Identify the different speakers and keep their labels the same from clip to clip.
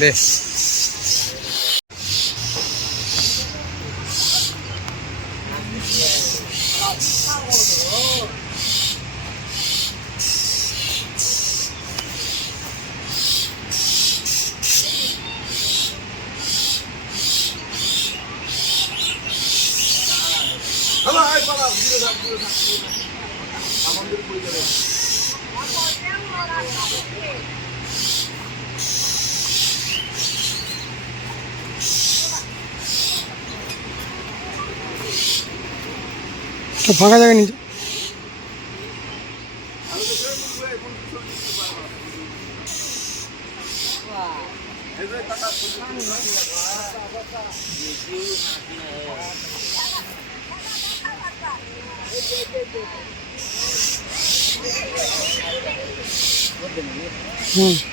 Speaker 1: বেশ। তো ফাঁকা জায়গা নিচে হুম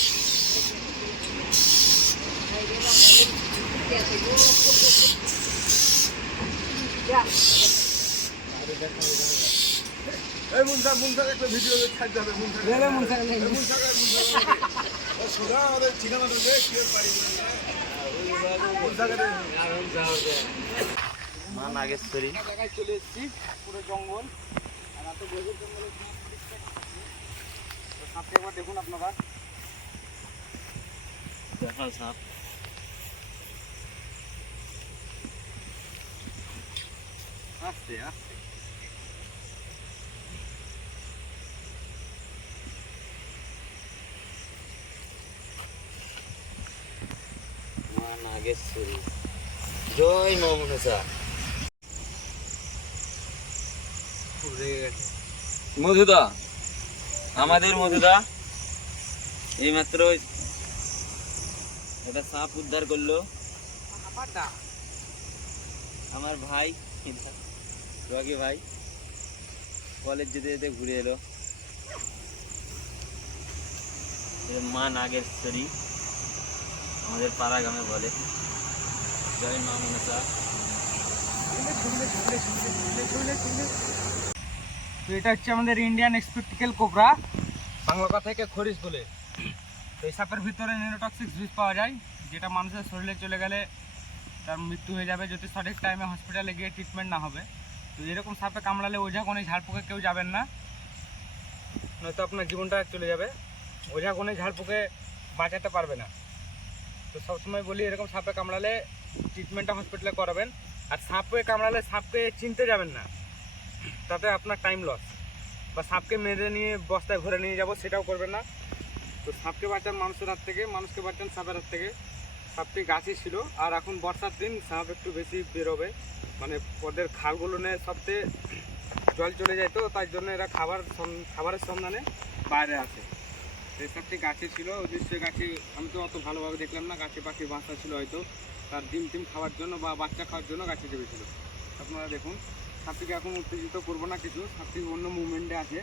Speaker 2: এই একটা ভিডিও ছাড়তে হবে সোজা আমাদের ঠিকানাটা দে কি আর
Speaker 3: মা নাগেশ্বরী।
Speaker 1: জায়গায় চলে এসেছি পুরো জঙ্গল। আর এত গভীর জঙ্গলে সাপটা একবার দেখুন আপনারা।
Speaker 3: সাপ।
Speaker 1: আস্তে আস্তে
Speaker 3: নাগেশ্বরী জয় মা মধুদা আমাদের মধুদা এইমাত্র একটা সাপ উদ্ধার করল। আমার ভাই। রকি ভাই কলেজ যেতে যেতে ঘুরে এলো। মা নাগেশ্বরী আমাদের পাড়া গ্রামে বলে। জয় মা মনসা
Speaker 1: তো এটা হচ্ছে আমাদের ইন্ডিয়ান এক্সপেক্টিক্যাল কোবরা বাংলা কথা থেকে খরিস বলে। তো এই সাপের ভিতরে নিউরোটক্সিক বিষ পাওয়া যায়, যেটা মানুষের শরীরে চলে গেলে তার মৃত্যু হয়ে যাবে যদি সঠিক টাইমে হসপিটালে গিয়ে ট্রিটমেন্ট না হবে। তো এরকম সাপে কামড়ালে ওঝা কোনো ঝাড়ফুঁকে কেউ যাবেন না। নয়তো আপনার জীবনটা চলে যাবে। ওঝা কোনো ঝাড়ফুঁকে বাঁচাতে পারবে না। তো সবসময় বলি, এরকম সাপে কামড়ালে ট্রিটমেন্টটা হসপিটালে করাবেন। আর সাপে কামড়ালে সাপকে চিনতে যাবেন না। তাতে আপনার টাইম লস বা সাপকে মেরে নিয়ে, বস্তায় ভরে নিয়ে যাব সেটাও করবেন না। তো সাপকে বাঁচান মানুষের হাত থেকে, মানুষকে বাঁচান সাপের হাত থেকে। সাপটি গাছই ছিল, আর এখন বর্ষার দিন সাপ একটু বেশি বেরোবে। মানে ওদের খালগুলো নিয়ে সবচেয়ে জল চলে যায় তো, তার জন্য এরা খাবার খাবারের সন্ধানে বাইরে আসে। সেই সাপটি গাছে ছিল নিশ্চয়ই গাছে, আমি তো অত ভালোভাবে দেখলাম না, গাছে পাখি বাসা ছিল হয়তো। তার ডিম টিম খাওয়ার জন্য বা বাচ্চা খাওয়ার জন্য গাছে চেপেছিল আপনারা দেখুন সাপটিকে এখন উত্তেজিত করব না কিছু সাপটি অন্য মুভমেন্টে আছে।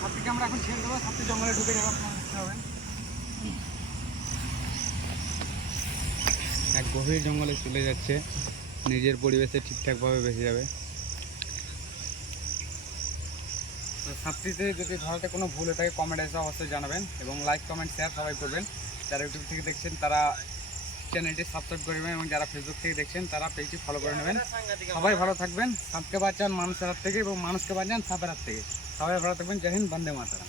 Speaker 1: সাপটিকে আমরা এখন ছেড়ে দেবো সাপটি জঙ্গলে ঢুকে যাবে, আপনারা দেখতে এক গভীর জঙ্গলে চলে যাচ্ছে। নিজের পরিবেশে ঠিকঠাকভাবে বেঁচে যাবে। তো সাপটিতে যদি ধরাতে কোনো ভুল হয়ে থাকে কমেন্ট এসে অবশ্যই জানাবেন এবং লাইক কমেন্ট শেয়ার সবাই করবেন। যারা ইউটিউব থেকে দেখছেন, তারা চ্যানেলটি সাবস্ক্রাইব করবেন এবং যারা ফেসবুক থেকে দেখছেন, তারা পেজটি ফলো করে নেবেন। সবাই ভালো থাকবেন সাপকে বাঁচান মানুষের হাত থেকে এবং মানুষকে বাঁচান সাপের হাত থেকে। সবাই ভালো থাকবেন, জয় হিন্দ, বন্দে মাতারাম।